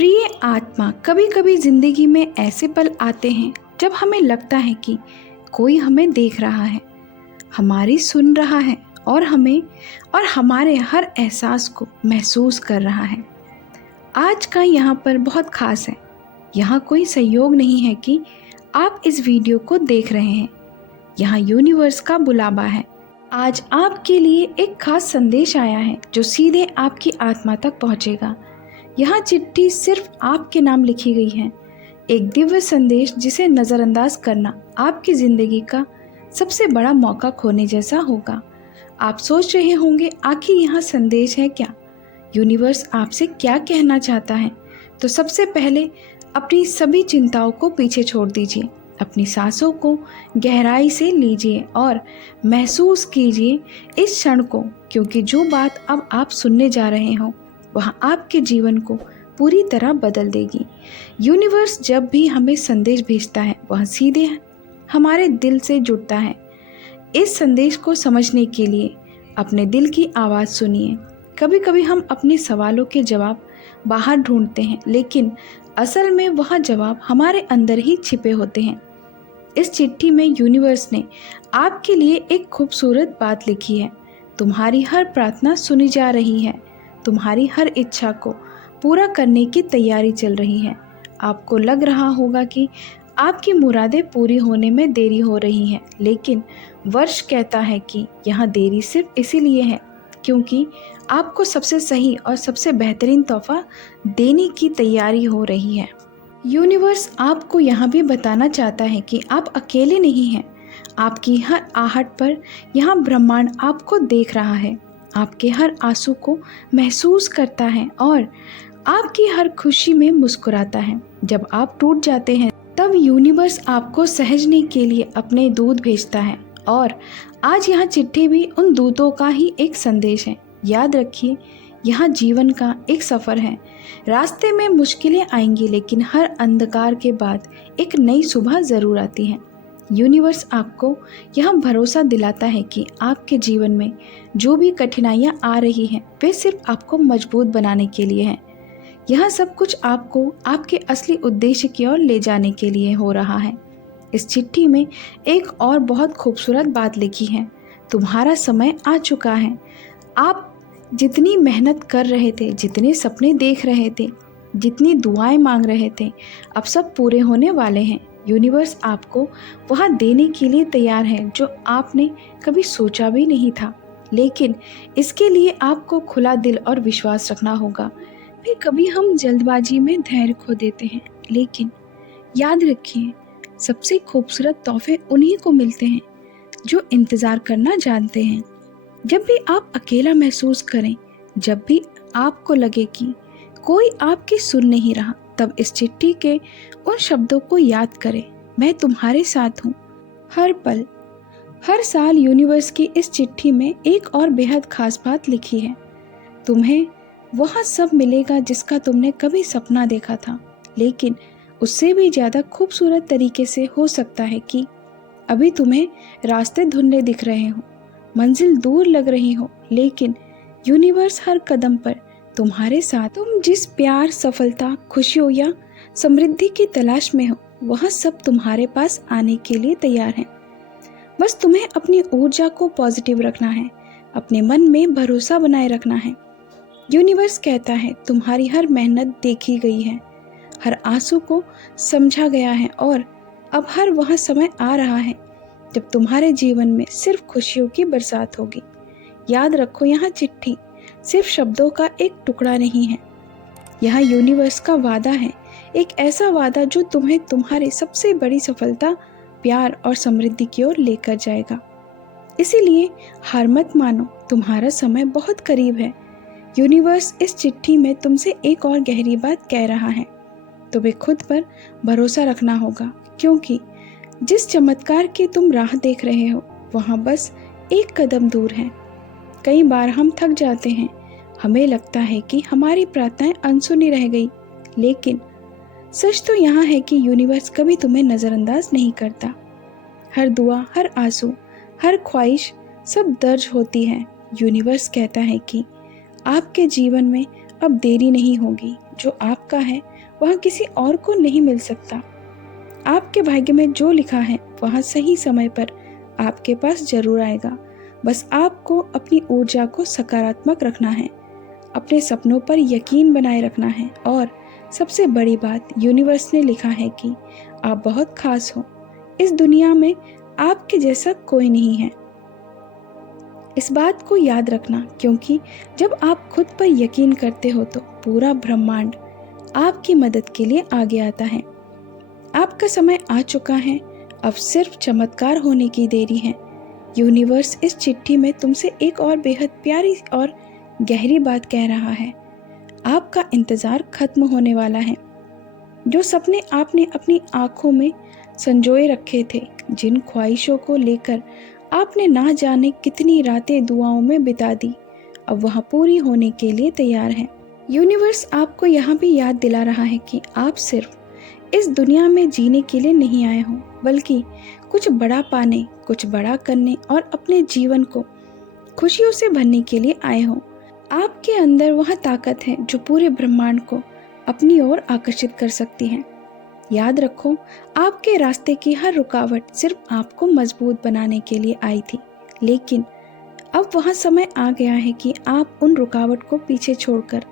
प्रिय आत्मा, कभी कभी जिंदगी में ऐसे पल आते हैं जब हमें लगता है कि कोई हमें देख रहा है, हमारी सुन रहा है और हमारे हर एहसास को महसूस कर रहा है। आज का यहाँ पर बहुत खास है। यहाँ कोई संयोग नहीं है कि आप इस वीडियो को देख रहे हैं। यहाँ यूनिवर्स का बुलावा है। आज आपके लिए एक खास संदेश आया है जो सीधे आपकी आत्मा तक पहुँचेगा। यहाँ चिट्ठी सिर्फ आपके नाम लिखी गई है, एक दिव्य संदेश जिसे नज़रअंदाज करना आपकी ज़िंदगी का सबसे बड़ा मौका खोने जैसा होगा। आप सोच रहे होंगे, आखिर यहाँ संदेश है क्या? यूनिवर्स आपसे क्या कहना चाहता है? तो सबसे पहले अपनी सभी चिंताओं को पीछे छोड़ दीजिए, अपनी सांसों को गहराई से लीजिए और महसूस कीजिए इस क्षण को, क्योंकि जो बात अब आप सुनने जा रहे हो वह आपके जीवन को पूरी तरह बदल देगी। यूनिवर्स जब भी हमें संदेश भेजता है वह सीधे हमारे दिल से जुड़ता है। इस संदेश को समझने के लिए अपने दिल की आवाज़ सुनिए। कभी कभी हम अपने सवालों के जवाब बाहर ढूंढते हैं, लेकिन असल में वह जवाब हमारे अंदर ही छिपे होते हैं। इस चिट्ठी में यूनिवर्स ने आपके लिए एक खूबसूरत बात लिखी है। तुम्हारी हर प्रार्थना सुनी जा रही है। तुम्हारी हर इच्छा को पूरा करने की तैयारी चल रही है। आपको लग रहा होगा कि आपकी मुरादें पूरी होने में देरी हो रही है, लेकिन वर्ष कहता है कि यहाँ देरी सिर्फ इसीलिए है क्योंकि आपको सबसे सही और सबसे बेहतरीन तोहफा देने की तैयारी हो रही है। यूनिवर्स आपको यहाँ भी बताना चाहता है कि आप अकेले नहीं हैं। आपकी हर आहट पर यहाँ ब्रह्मांड आपको देख रहा है, आपके हर आंसू को महसूस करता है और आपकी हर खुशी में मुस्कुराता है। जब आप टूट जाते हैं तब यूनिवर्स आपको सहेजने के लिए अपने दूत भेजता है, और आज यह चिट्ठी भी उन दूतों का ही एक संदेश है। याद रखिए, यह जीवन का एक सफ़र है। रास्ते में मुश्किलें आएंगी, लेकिन हर अंधकार के बाद एक नई सुबह ज़रूर आती है। यूनिवर्स आपको यह भरोसा दिलाता है कि आपके जीवन में जो भी कठिनाइयाँ आ रही हैं वे सिर्फ आपको मजबूत बनाने के लिए हैं। यह सब कुछ आपको आपके असली उद्देश्य की ओर ले जाने के लिए हो रहा है। इस चिट्ठी में एक और बहुत खूबसूरत बात लिखी है। तुम्हारा समय आ चुका है। आप जितनी मेहनत कर रहे थे, जितने सपने देख रहे थे, जितनी दुआएं मांग रहे थे, अब सब पूरे होने वाले हैं। यूनिवर्स आपको वह देने के लिए तैयार है जो आपने कभी सोचा भी नहीं था, लेकिन इसके लिए आपको खुला दिल और विश्वास रखना होगा। फिर कभी हम जल्दबाजी में धैर्य खो देते हैं, लेकिन याद रखिए, सबसे खूबसूरत तोहफे उन्हीं को मिलते हैं जो इंतज़ार करना जानते हैं। जब भी आप अकेला महसूस करें, जब भी आपको लगे कि कोई आपकी सुन नहीं रहा, तब इस चिट्ठी के उन शब्दों को याद करें, मैं तुम्हारे साथ हूँ हर पल। हर साल यूनिवर्स की इस चिट्ठी में एक और बेहद खास बात लिखी है। तुम्हें वह सब मिलेगा जिसका तुमने कभी सपना देखा था, लेकिन उससे भी ज़्यादा खूबसूरत तरीके से हो सकता है कि अभी तुम्हें रास्ते धुंधले दिख रहे हो, मंजिल दूर लग रही हो, लेकिन यूनिवर्स हर कदम पर तुम्हारे साथ। तुम जिस प्यार, सफलता, खुशियों या समृद्धि की तलाश में हो, वह सब तुम्हारे पास आने के लिए तैयार है। बस तुम्हें अपनी ऊर्जा को पॉजिटिव रखना है, अपने मन में भरोसा बनाए रखना है। यूनिवर्स कहता है, तुम्हारी हर मेहनत देखी गई है, हर आंसू को समझा गया है और अब हर वह समय आ रहा है जब तुम्हारे जीवन में सिर्फ खुशियों की बरसात होगी। याद रखो, यहाँ चिट्ठी सिर्फ शब्दों का एक टुकड़ा नहीं है। यह यूनिवर्स का वादा है, एक ऐसा वादा जो तुम्हें तुम्हारी सबसे बड़ी सफलता, प्यार और समृद्धि की ओर लेकर जाएगा। इसीलिए हार मत मानो, तुम्हारा समय बहुत करीब है। यूनिवर्स इस चिट्ठी में तुमसे एक और गहरी बात कह रहा है। तुम्हें खुद पर भरोसा रखना होगा, क्योंकि जिस चमत्कार की तुम राह देख रहे हो वहाँ बस एक कदम दूर है। कई बार हम थक जाते हैं, हमें लगता है कि हमारी प्रार्थनाएं अनसुनी रह गई, लेकिन सच तो यहाँ है कि यूनिवर्स कभी तुम्हें नज़रअंदाज नहीं करता। हर दुआ, हर आंसू, हर ख्वाहिश सब दर्ज होती है। यूनिवर्स कहता है कि आपके जीवन में अब देरी नहीं होगी। जो आपका है वह किसी और को नहीं मिल सकता। आपके भाग्य में जो लिखा है वह सही समय पर आपके पास जरूर आएगा। बस आपको अपनी ऊर्जा को सकारात्मक रखना है, अपने सपनों पर यकीन बनाए रखना है और सबसे बड़ी बात, यूनिवर्स ने लिखा है कि आप बहुत खास हो। इस दुनिया में आपके जैसा कोई नहीं है। इस बात को याद रखना, क्योंकि जब आप खुद पर यकीन करते हो तो पूरा ब्रह्मांड आपकी मदद के लिए आगे आता है। आपका समय आ चुका है, अब सिर्फ चमत्कार होने की देरी है। यूनिवर्स इस चिट्ठी में तुमसे एक और बेहद प्यारी और गहरी बात कह रहा है। आपका इंतज़ार खत्म होने वाला है। जो सपने आपने अपनी आंखों में संजोए रखे थे, जिन ख्वाहिशों को लेकर आपने ना जाने कितनी रातें दुआओं में बिता दी, अब वह पूरी होने के लिए तैयार है। यूनिवर्स आपको यहाँ भी याद दिला रहा है कि आप सिर्फ इस दुनिया में जीने के लिए नहीं आए हो, बल्कि कुछ बड़ा पाने, कुछ बड़ा करने और अपने जीवन को खुशियों से भरने के लिए आए हो। आपके अंदर वह ताकत है जो पूरे ब्रह्मांड को अपनी ओर आकर्षित कर सकती है। याद रखो, आपके रास्ते की हर रुकावट सिर्फ आपको मजबूत बनाने के लिए आई थी, लेकिन अब वह समय आ गया है कि आप उन रुकावट को पीछे छोड़कर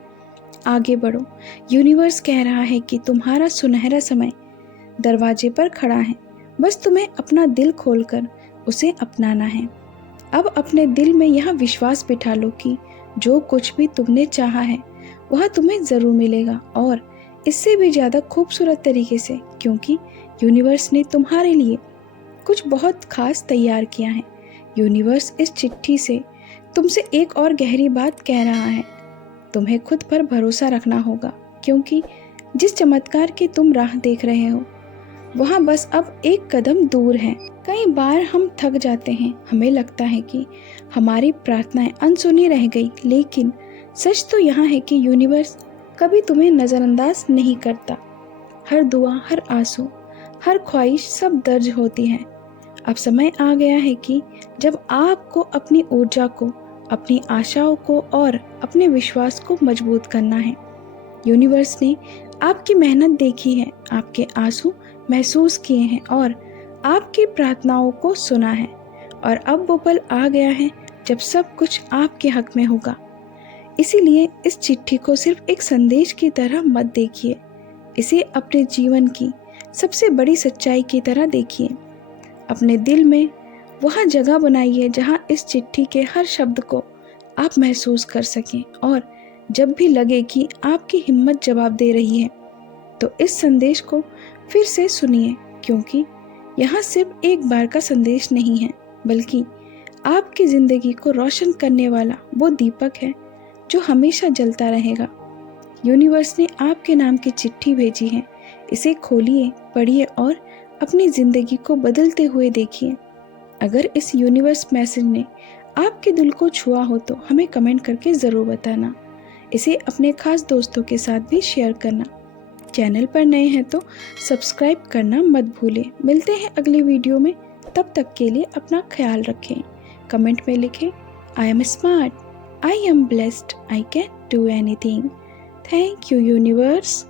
आगे बढ़ो। यूनिवर्स कह रहा है कि तुम्हारा सुनहरा समय दरवाजे पर खड़ा है, बस तुम्हें अपना दिल खोलकर उसे अपनाना है। अब अपने दिल में यह विश्वास बिठा लो कि जो कुछ भी तुमने चाहा है वह तुम्हें ज़रूर मिलेगा, और इससे भी ज़्यादा खूबसूरत तरीके से, क्योंकि यूनिवर्स ने तुम्हारे लिए कुछ बहुत खास तैयार किया है। यूनिवर्स इस चिट्ठी से तुमसे एक और गहरी बात कह रहा है। तुम्हें खुद पर भरोसा रखना होगा, क्योंकि जिस चमत्कार की तुम राह देख रहे हो वहाँ बस अब एक कदम दूर है। कई बार हम थक जाते हैं, हमें लगता है कि हमारी प्रार्थनाएं अनसुनी रह गई, लेकिन सच तो यहाँ है कि यूनिवर्स कभी तुम्हें नज़रअंदाज नहीं करता। हर दुआ, हर आंसू, हर ख्वाहिश सब दर्ज होती है। अब समय आ गया है कि जब आपको अपनी ऊर्जा को, अपनी आशाओं को और अपने विश्वास को मजबूत करना है। यूनिवर्स ने आपकी मेहनत देखी है, आपके आंसू महसूस किए हैं और आपकी प्रार्थनाओं को सुना है, और अब वो पल आ गया है जब सब कुछ आपके हक में होगा। इसीलिए इस चिट्ठी को सिर्फ एक संदेश की तरह मत देखिए, इसे अपने जीवन की सबसे बड़ी सच्चाई की तरह देखिए। अपने दिल में वह जगह बनाइए जहाँ इस चिट्ठी के हर शब्द को आप महसूस कर सकें, और जब भी लगे कि आपकी हिम्मत जवाब दे रही है तो इस संदेश को फिर से सुनिए, क्योंकि यहाँ सिर्फ एक बार का संदेश नहीं है, बल्कि आपकी ज़िंदगी को रोशन करने वाला वो दीपक है जो हमेशा जलता रहेगा। यूनिवर्स ने आपके नाम की चिट्ठी भेजी है। इसे खोलिए, पढ़िए और अपनी ज़िंदगी को बदलते हुए देखिए। अगर इस यूनिवर्स मैसेज ने आपके दिल को छुआ हो तो हमें कमेंट करके ज़रूर बताना। इसे अपने खास दोस्तों के साथ भी शेयर करना। चैनल पर नए हैं तो सब्सक्राइब करना मत भूलें। मिलते हैं अगली वीडियो में, तब तक के लिए अपना ख्याल रखें। कमेंट में लिखें, I am smart, I am blessed, I can do anything. Thank you universe.